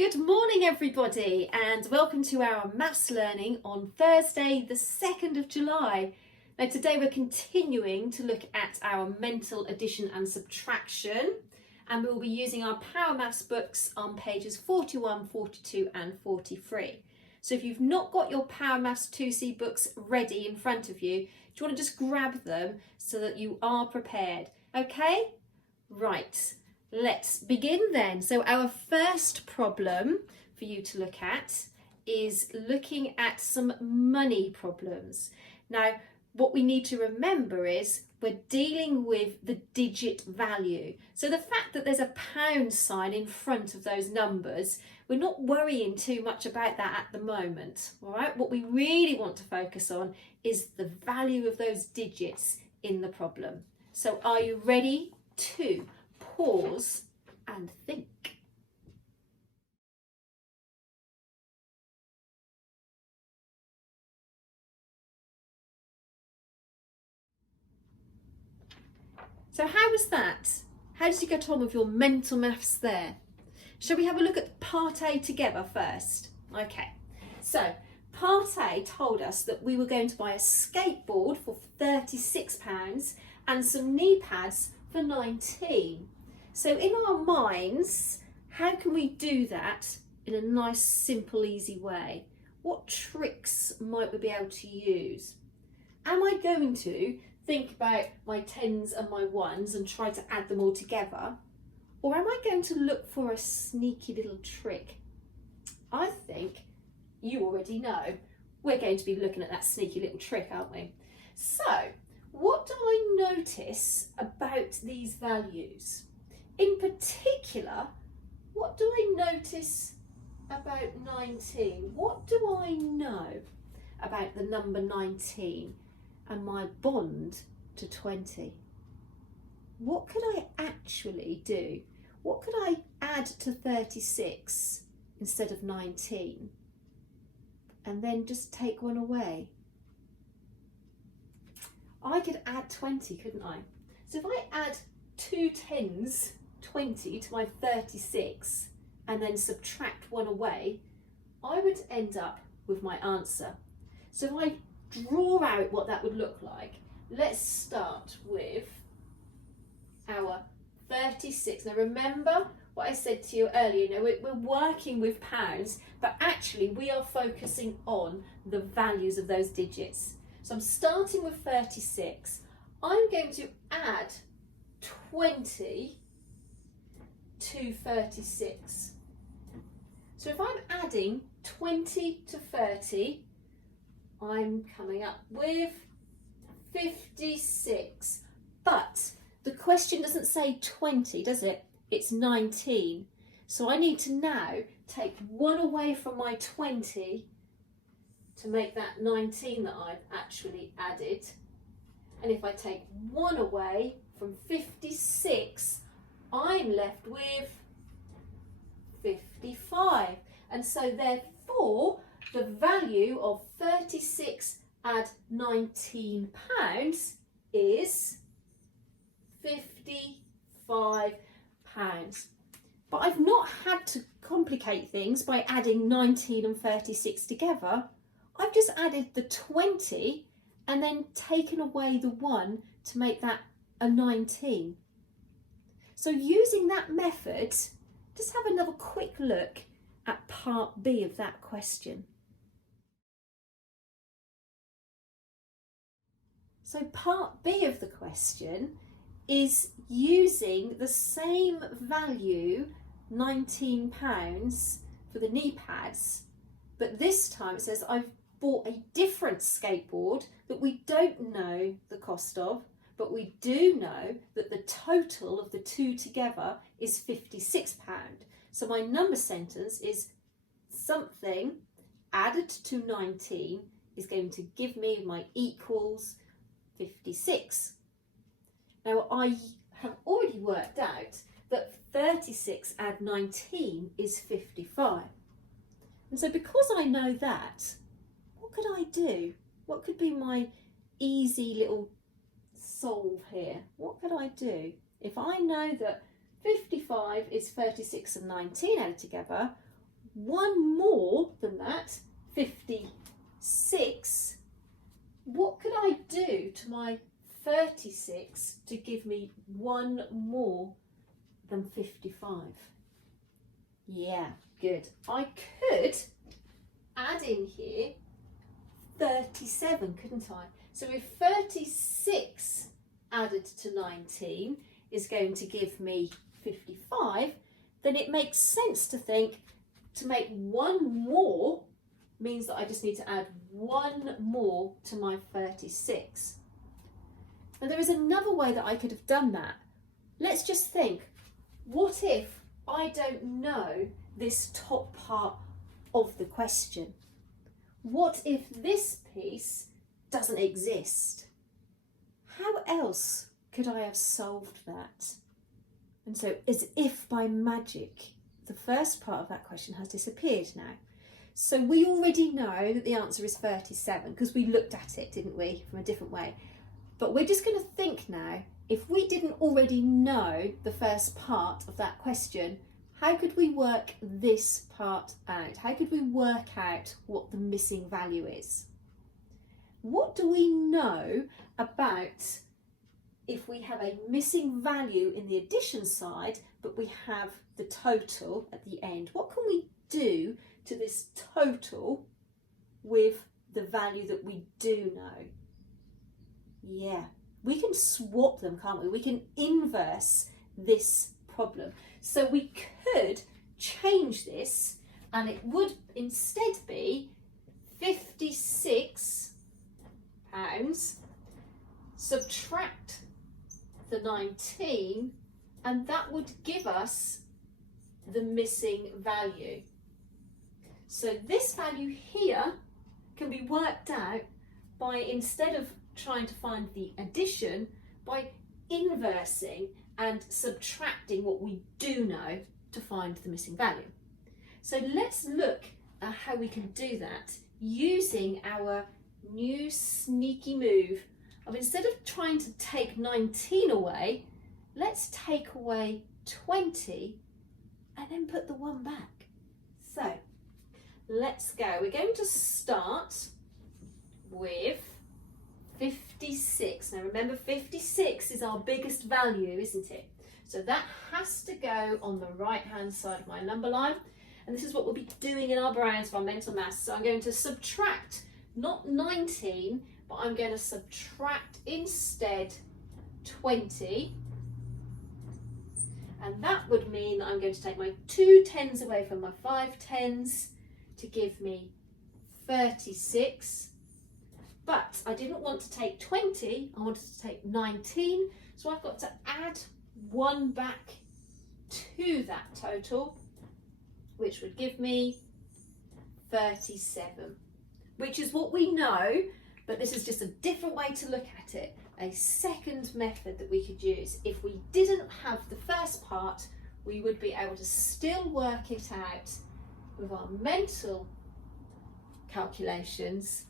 Good morning everybody and welcome to our maths learning on Thursday the 2nd of July. Now today we're continuing to look at our mental addition and subtraction and we'll be using our Power Maths books on pages 41, 42 and 43. So if you've not got your Power Maths 2C books ready in front of you, do you want to just grab them so that you are prepared? Okay? Right. Let's begin then. So our first problem for you to look at is looking at some money problems. Now, what we need to remember is we're dealing with the digit value. So the fact that there's a pound sign in front of those numbers, we're not worrying too much about that at the moment. All right, what we really want to focus on is the value of those digits in the problem. So are you ready to pause and think? So how was that? How did you get on with your mental maths there? Shall we have a look at part A together first? Okay, so part A told us that we were going to buy a skateboard for £36 and some knee pads for 19. So in our minds, how can we do that in a nice, simple, easy way? What tricks might we be able to use? Am I going to think about my tens and my ones and try to add them all together? Or am I going to look for a sneaky little trick? I think you already know. We're going to be looking at that sneaky little trick, aren't we? So, what do I notice about these values? In particular, what do I notice about 19? What do I know about the number 19 and my bond to 20? What could I actually do? What could I add to 36 instead of 19? And then just take one away. I could add 20, couldn't I? So if I add 2 tens, 20 to my 36 and then subtract one away, I would end up with my answer. So if I draw out what that would look like, let's start with our 36. Now remember what I said to you earlier, you know, we're working with pounds, but actually we are focusing on the values of those digits. So I'm starting with 36. I'm going to add 20 to 36. So if I'm adding 20 to 30, I'm coming up with 56. But the question doesn't say 20, does it? It's 19. So I need to now take one away from my 20 to make that 19 that I've actually added. And if I take one away from 56, I'm left with 55. And so therefore, the value of 36 add 19 pounds is 55 pounds. But I've not had to complicate things by adding 19 and 36 together. I've just added the 20 and then taken away the 1 to make that a 19. So using that method, just have another quick look at part B of that question. So part B of the question is using the same value, £19 for the knee pads, but this time it says I've bought a different skateboard that we don't know the cost of, but we do know that the total of the two together is £56. So my number sentence is something added to 19 is going to give me my equals 56. Now I have already worked out that 36 add 19 is 55. And so because I know that, what could I do? What could be my easy little solve here? What could I do? If I know that 55 is 36 and 19 added together, one more than that, 56, what could I do to my 36 to give me one more than 55? Yeah, good. I could add in here 37, couldn't I? So if 36 added to 19 is going to give me 55, then it makes sense to think to make one more means that I just need to add one more to my 36. Now there is another way that I could have done that. Let's just think, what if I don't know this top part of the question? What if this piece doesn't exist? How else could I have solved that? And so as if by magic, the first part of that question has disappeared now. So we already know that the answer is 37 because we looked at it, didn't we, from a different way. But we're just going to think now, if we didn't already know the first part of that question, how could we work this part out? How could we work out what the missing value is? What do we know about if we have a missing value in the addition side, but we have the total at the end? What can we do to this total with the value that we do know? Yeah, we can swap them, can't we? We can inverse this problem. So we could change this and it would instead be £56, subtract the 19, and that would give us the missing value. So this value here can be worked out by, instead of trying to find the addition, by inversing and subtracting what we do know to find the missing value. So let's look at how we can do that using our new sneaky move of, instead of trying to take 19 away, let's take away 20 and then put the 1 back. So let's go. We're going to start with 56. Now remember, 56 is our biggest value, isn't it? So that has to go on the right hand side of my number line, and this is what we'll be doing in our brains for our mental maths. So I'm going to subtract not 19, but I'm going to subtract instead 20, and that would mean that I'm going to take my 2 10s away from my 5 10s to give me 36. But I didn't want to take 20, I wanted to take 19, so I've got to add 1 back to that total, which would give me 37, which is what we know, but this is just a different way to look at it, a second method that we could use. If we didn't have the first part, we would be able to still work it out with our mental calculations,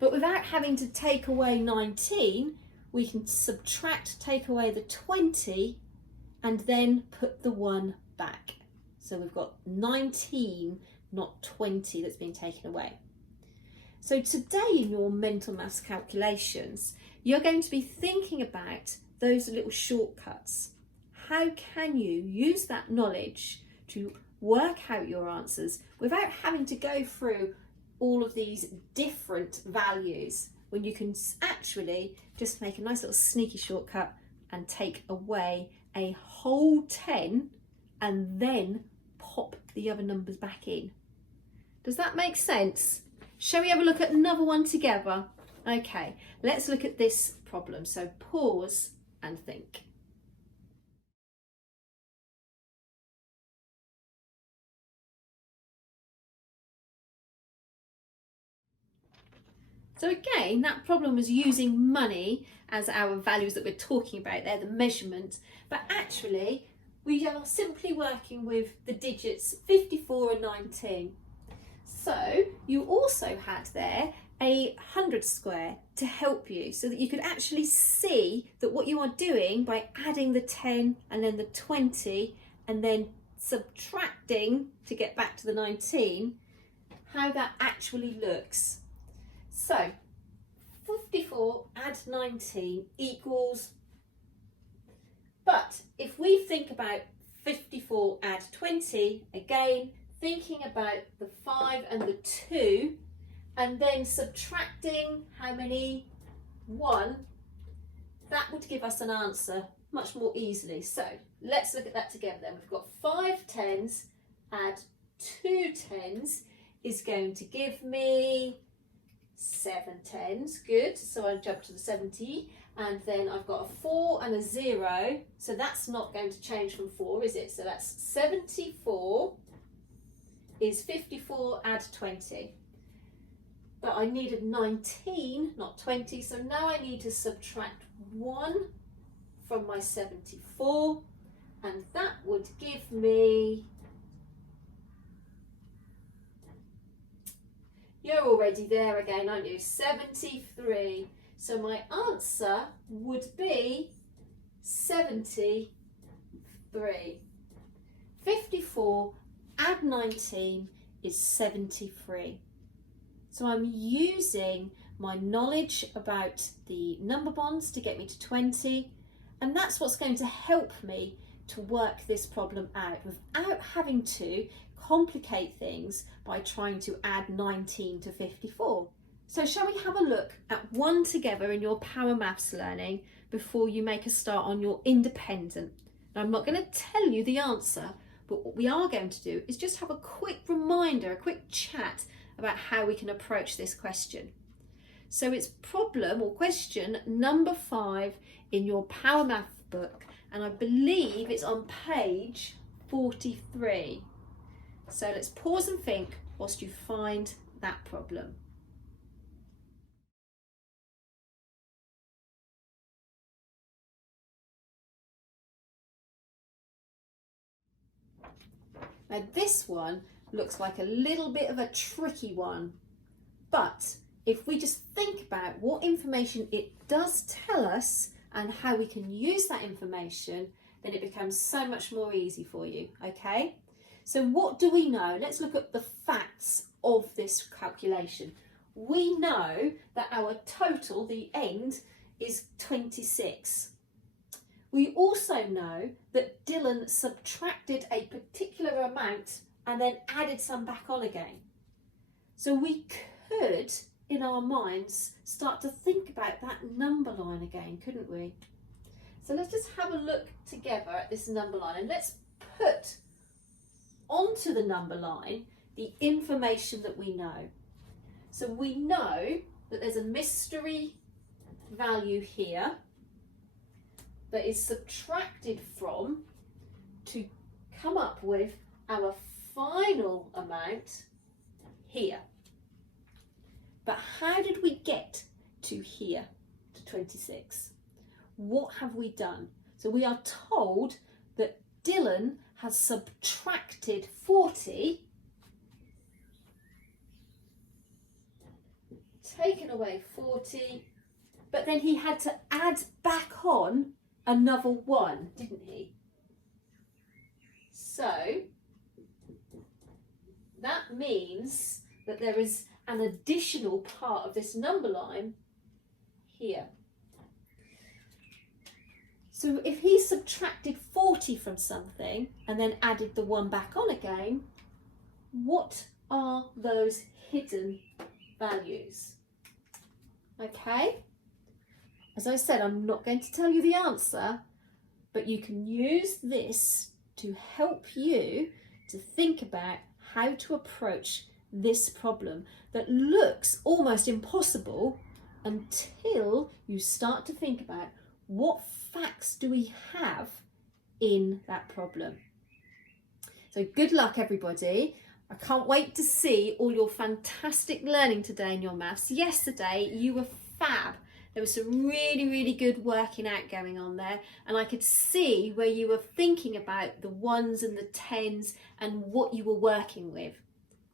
but without having to take away 19, we can subtract, take away the 20, and then put the 1 back. So we've got 19, not 20, that's been taken away. So today in your mental maths calculations, you're going to be thinking about those little shortcuts. How can you use that knowledge to work out your answers without having to go through all of these different values, when you can actually just make a nice little sneaky shortcut and take away a whole 10 and then pop the other numbers back in? Does that make sense? Shall we have a look at another one together? Okay, let's look at this problem. So pause and think. So again, that problem was using money as our values that we're talking about there, the measurement, but actually we are simply working with the digits 54 and 19. So you also had there a 100 square to help you, so that you could actually see that what you are doing by adding the 10 and then the 20 and then subtracting to get back to the 19, how that actually looks. So 54 add 19 equals, but if we think about 54 add 20, again, thinking about the 5 and the 2, and then subtracting how many? 1, that would give us an answer much more easily. So let's look at that together then. We've got 5 tens add 2 tens is going to give me 7 tens. Good, so I'll jump to the 70, and then I've got a 4 and a 0, so that's not going to change from 4, is it? So that's 74 is 54 add 20. But I needed 19, not 20, so now I need to subtract 1 from my 74, and that would give me, you're already there again, aren't you? 73. So my answer would be 73. 54 add 19 is 73. So I'm using my knowledge about the number bonds to get me to 20, and that's what's going to help me to work this problem out without having to complicate things by trying to add 19 to 54. So shall we have a look at one together in your Power Maths learning before you make a start on your independent? Now, I'm not going to tell you the answer, but what we are going to do is just have a quick reminder, a quick chat about how we can approach this question. So it's problem or question number 5 in your Power Math book, and I believe it's on page 43. So let's pause and think whilst you find that problem. Now this one looks like a little bit of a tricky one, but if we just think about what information it does tell us and how we can use that information, then it becomes so much more easy for you, okay? So what do we know? Let's look at the facts of this calculation. We know that our total, the end, is 26. We also know that Dylan subtracted a particular amount and then added some back on again. So we could, in our minds, start to think about that number line again, couldn't we? So let's just have a look together at this number line, and let's put onto the number line the information that we know. So we know that there's a mystery value here that is subtracted from to come up with our final amount here. But how did we get to here, to 26? What have we done? So we are told that Dylan has subtracted 40, taken away 40, but then he had to add back on another 1, didn't he? So that means that there is an additional part of this number line here. So if he subtracted 40 from something and then added the 1 back on again, what are those hidden values? Okay, as I said, I'm not going to tell you the answer, but you can use this to help you to think about how to approach this problem that looks almost impossible until you start to think about what facts do we have in that problem. So good luck, everybody. I can't wait to see all your fantastic learning today in your maths. Yesterday you were fab. There was some really good working out going on there, and I could see where you were thinking about the 1s and the 10s and what you were working with.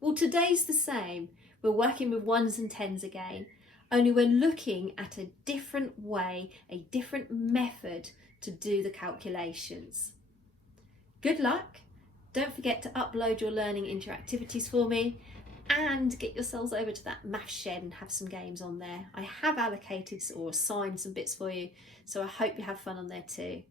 Well, today's the same. We're working with 1s and 10s again, only we're looking at a different way, a different method to do the calculations. Good luck. Don't forget to upload your learning interactivities for me and get yourselves over to that math shed and have some games on there. I have allocated or assigned some bits for you, so I hope you have fun on there too.